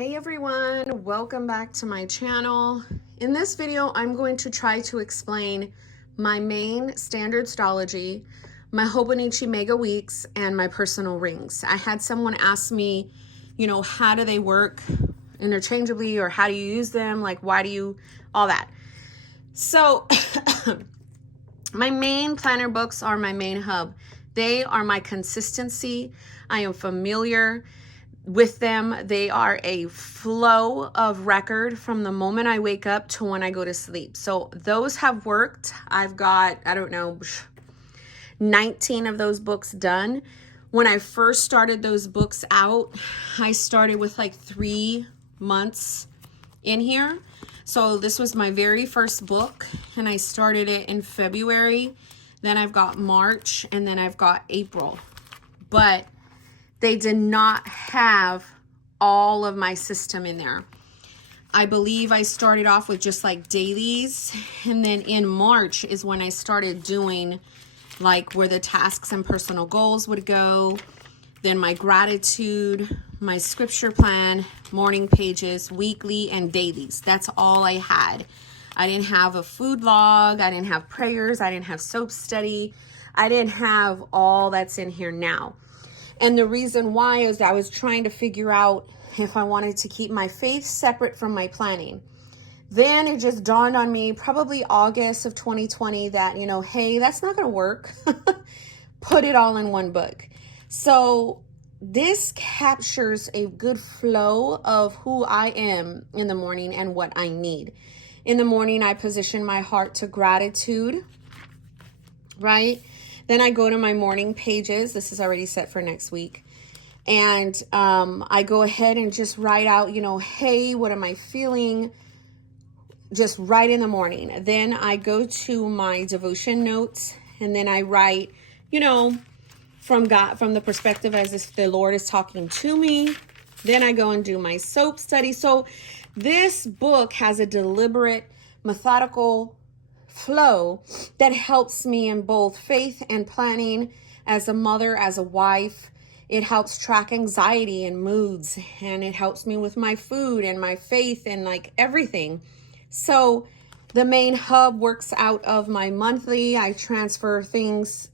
Hey everyone, welcome back to my channel. In this video, I'm going to try to explain my main standard Stalogy, my Hobonichi Mega Weeks, and my personal rings. I had someone ask me, how do they work interchangeably, or how do you use them? Like, why do you, all that. So my main planner books are my main hub. They are my consistency. I am familiar with them. They are a flow of record from the moment I wake up to when I go to sleep. So those have worked. I've got, 19 of those books done. When I first started those books out, I started with like 3 months in here. So this was my very first book, and I started it in February. Then I've got March, and then I've got April. But they did not have all of my system in there. I believe I started off with just like dailies, and then in March is when I started doing like where the tasks and personal goals would go, then my gratitude, my scripture plan, morning pages, weekly, and dailies. That's all I had. I didn't have a food log, I didn't have prayers, I didn't have soap study, I didn't have all that's in here now. And the reason why is I was trying to figure out if I wanted to keep my faith separate from my planning. Then it just dawned on me, probably August of 2020, that, hey, that's not going to work. Put it all in one book. So this captures a good flow of who I am in the morning and what I need. In the morning, I position my heart to gratitude, right? Then I go to my morning pages. This is already set for next week. And I go ahead and just write out, hey, what am I feeling? Just right in the morning. Then I go to my devotion notes, and then I write, from God, from the perspective as if the Lord is talking to me. Then I go and do my soap study. So this book has a deliberate, methodical flow that helps me in both faith and planning, as a mother, as a wife. It helps track anxiety and moods, and it helps me with my food and my faith and like everything. So the main hub works out of my monthly. I transfer things,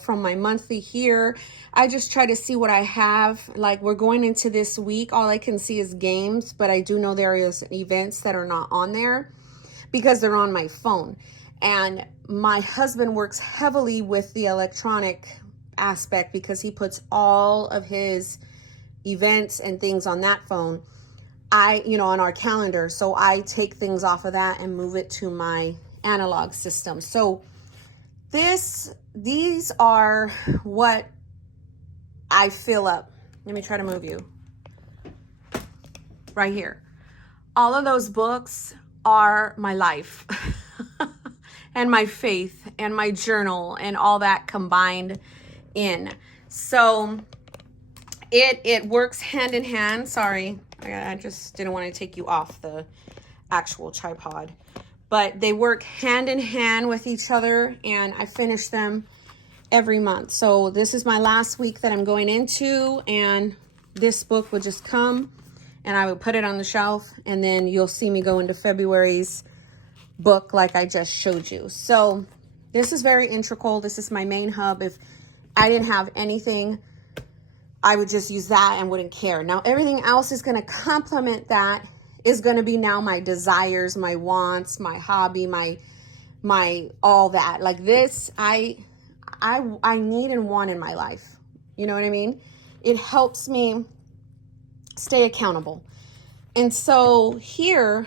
from my monthly here. I just try to see what I have. Like, we're going into this week, all I can see is games, but I do know there is events that are not on there because they're on my phone. And my husband works heavily with the electronic aspect because he puts all of his events and things on that phone. On our calendar. So I take things off of that and move it to my analog system. So these are what I fill up. Let me try to move you. Right here. All of those books are my life and my faith and my journal and all that combined in. So it works hand in hand. Sorry, I just didn't want to take you off the actual tripod. But they work hand in hand with each other, and I finish them every month. So this is my last week that I'm going into, and this book would just come, and I would put it on the shelf, and then you'll see me go into February's book like I just showed you. So this is very integral. This is my main hub. If I didn't have anything, I would just use that and wouldn't care. Now, everything else is going to complement that, is going to be now my desires, my wants, my hobby, my all that. Like this, I need and want in my life. You know what I mean? It helps me stay accountable. And so here,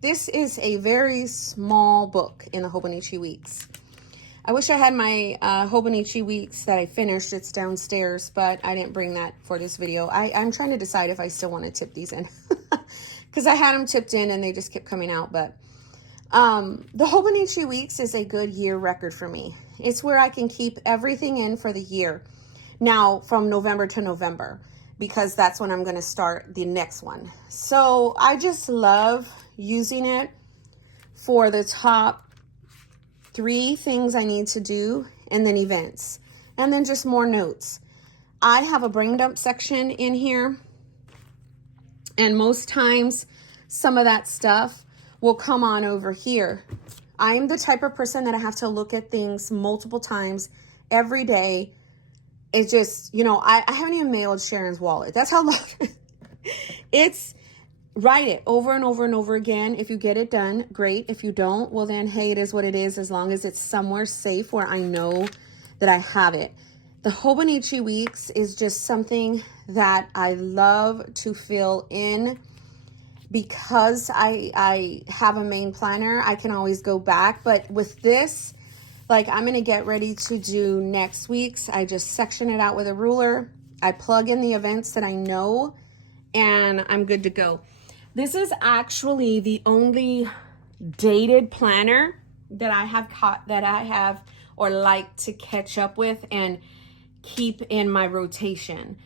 this is a very small book in the Hobonichi Weeks. I wish I had my Hobonichi Weeks that I finished. It's downstairs, but I didn't bring that for this video. I'm trying to decide if I still want to tip these in because I had them tipped in and they just kept coming out. But the Hobonichi Weeks is a good year record for me. It's where I can keep everything in for the year. Now, from November to November, because that's when I'm going to start the next one. So I just love using it for the top 3 things I need to do, and then events, and then just more notes. I have a brain dump section in here And most times, some of that stuff will come on over here. I am the type of person that I have to look at things multiple times every day. It's just, you know, I haven't even mailed Sharon's wallet. That's how long it's. Write it over and over and over again. If you get it done, great. If you don't, well then, hey, it is what it is, as long as it's somewhere safe where I know that I have it. The Hobonichi weeks is just something that I love to fill in because I have a main planner. I can always go back, but with this, like I'm going to get ready to do next week's. I just section it out with a ruler. I plug in the events that I know, and I'm good to go. This is actually the only dated planner that I have or like to catch up with and keep in my rotation.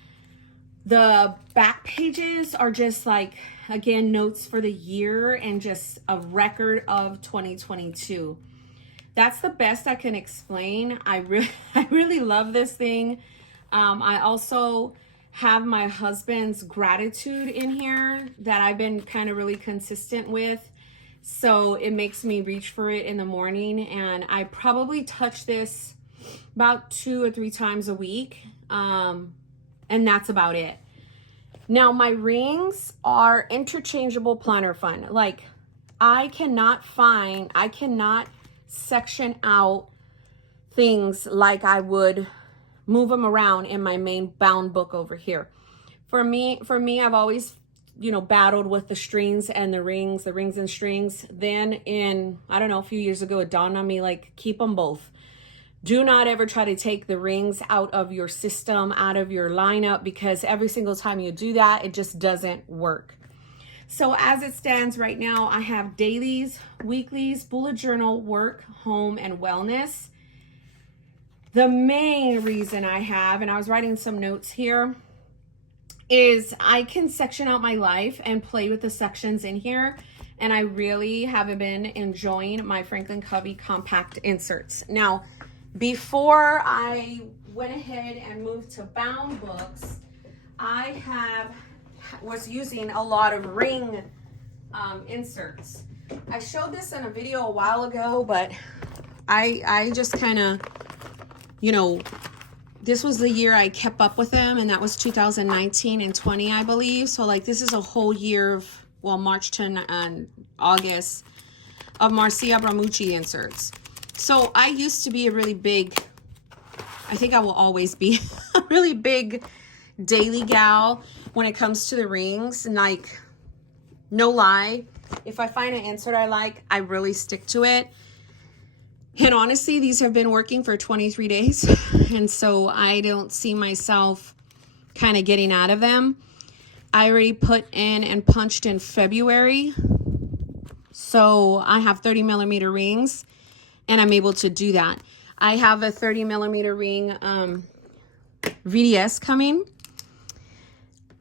The back pages are just like, again, notes for the year and just a record of 2022. That's the best I can explain. I really love this thing. I also have my husband's gratitude in here that I've been kind of really consistent with. So it makes me reach for it in the morning. And I probably touch this about 2 or 3 times a week. And that's about it. Now my rings are interchangeable planner fun. Like I cannot section out things like I would move them around in my main bound book over here. For me, I've always, you know, battled with the strings and the rings and strings. Then I don't know, a few years ago, it dawned on me, like, keep them both. Do not ever try to take the rings out of your system, out of your lineup, because every single time you do that, it just doesn't work. So as it stands right now, I have dailies, weeklies, bullet journal, work, home, and wellness. The main reason I have, and I was writing some notes here, is I can section out my life and play with the sections in here. And I really haven't been enjoying my Franklin Covey compact inserts. Now, before I went ahead and moved to bound books, I was using a lot of ring inserts. I showed this in a video a while ago, but I just kind of, you know, this was the year I kept up with them, and that was 2019 and 20, I believe. So like this is a whole year of, well, March to August of Marcia Bramucci inserts. So I used to be a really big, I think I will always be a really big daily gal when it comes to the rings. And like, no lie, if I find an insert I like, I really stick to it. And honestly, these have been working for 23 days. And so I don't see myself kind of getting out of them. I already put in and punched in February. So I have 30 millimeter rings and I'm able to do that. I have a 30 millimeter ring VDS coming.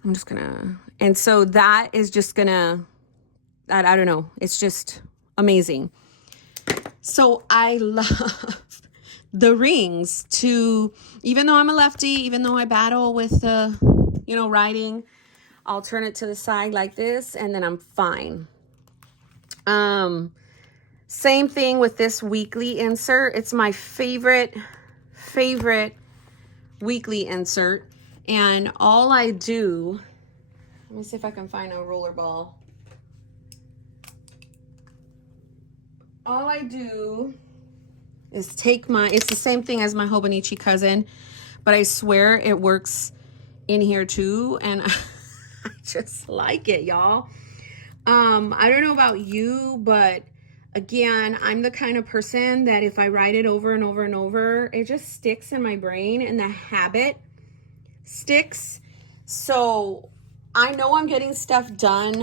I'm just gonna, and so that is just gonna, I don't know, it's just amazing. So I love the rings to, even though I'm a lefty, even though I battle with the, you know, writing, I'll turn it to the side like this and then I'm fine. Same thing with this weekly insert. It's my favorite weekly insert. And all I do, let me see if I can find a roller ball. All I do is take it's the same thing as my Hobonichi cousin, but I swear it works in here too. And I just like it, y'all. I don't know about you, but again, I'm the kind of person that if I write it over and over and over, it just sticks in my brain and the habit sticks. So I know I'm getting stuff done.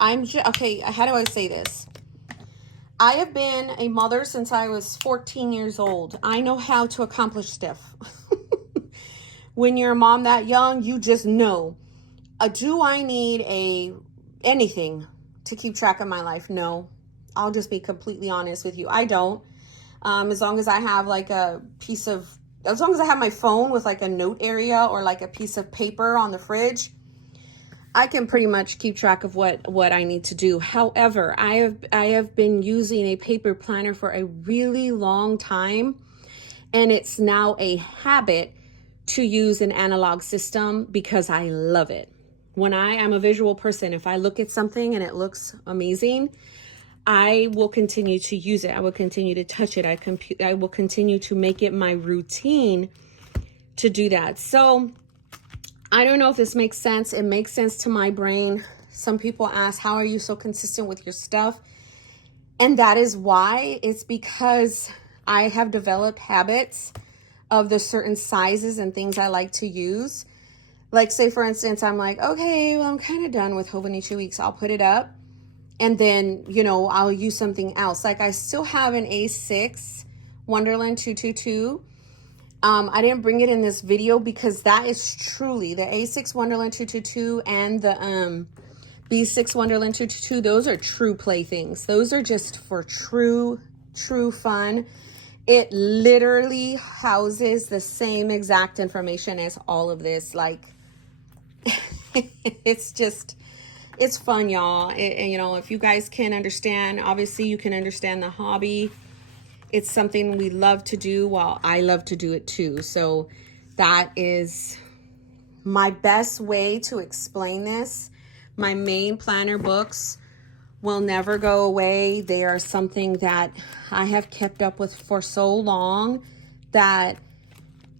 Okay, how do I say this? I have been a mother since I was 14 years old. I know how to accomplish stuff. When you're a mom that young, you just know. Do I need anything to keep track of my life? No. I'll just be completely honest with you. I don't. As long as I have like as long as I have my phone with like a note area or like a piece of paper on the fridge, I can pretty much keep track of what I need to do. However, I have been using a paper planner for a really long time, and it's now a habit to use an analog system because I love it. When I am a visual person, if I look at something and it looks amazing, I will continue to use it. I will continue to touch it. I will continue to make it my routine to do that. So I don't know if this makes sense. It makes sense to my brain. Some people ask, how are you so consistent with your stuff? And that is why. It's because I have developed habits of the certain sizes and things I like to use. Like, say, for instance, I'm like, okay, well, I'm kind of done with Hobonichi Weeks. I'll put it up. And then, you know, I'll use something else. Like, I still have an A6 Wonderland 222. I didn't bring it in this video because that is truly the A6 Wonderland 222 and the B6 Wonderland 222. Those are true playthings. Those are just for true fun. It literally houses the same exact information as all of this. Like, it's fun, y'all. You know, if you guys can understand, obviously you can understand the hobby. It's something we love to do. Well, I love to do it too. So that is my best way to explain this. My main planner books will never go away. They are something that I have kept up with for so long that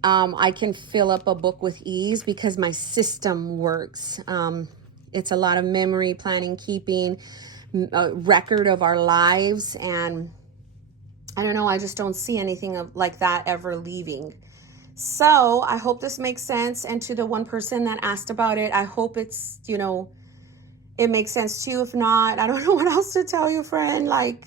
I can fill up a book with ease because my system works. It's a lot of memory, planning, keeping, record of our lives, and I don't know, I just don't see anything like that ever leaving. So I hope this makes sense. And to the one person that asked about it, I hope it's, you know, it makes sense to you. If not, I don't know what else to tell you, friend. Like,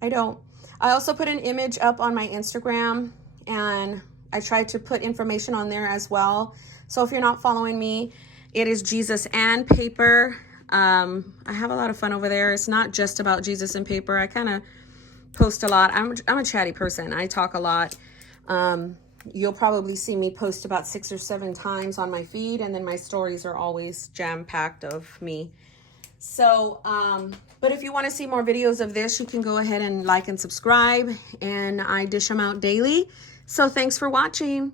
I don't. I also put an image up on my Instagram, and I tried to put information on there as well. So if you're not following me, it is Jesus and Paper. I have a lot of fun over there. It's not just about Jesus and paper. I kind of post a lot. I'm a chatty person. I talk a lot. You'll probably see me post about 6 or 7 times on my feed, and then my stories are always jam-packed of me. So, but if you want to see more videos of this, you can go ahead and like and subscribe, and I dish them out daily. So thanks for watching.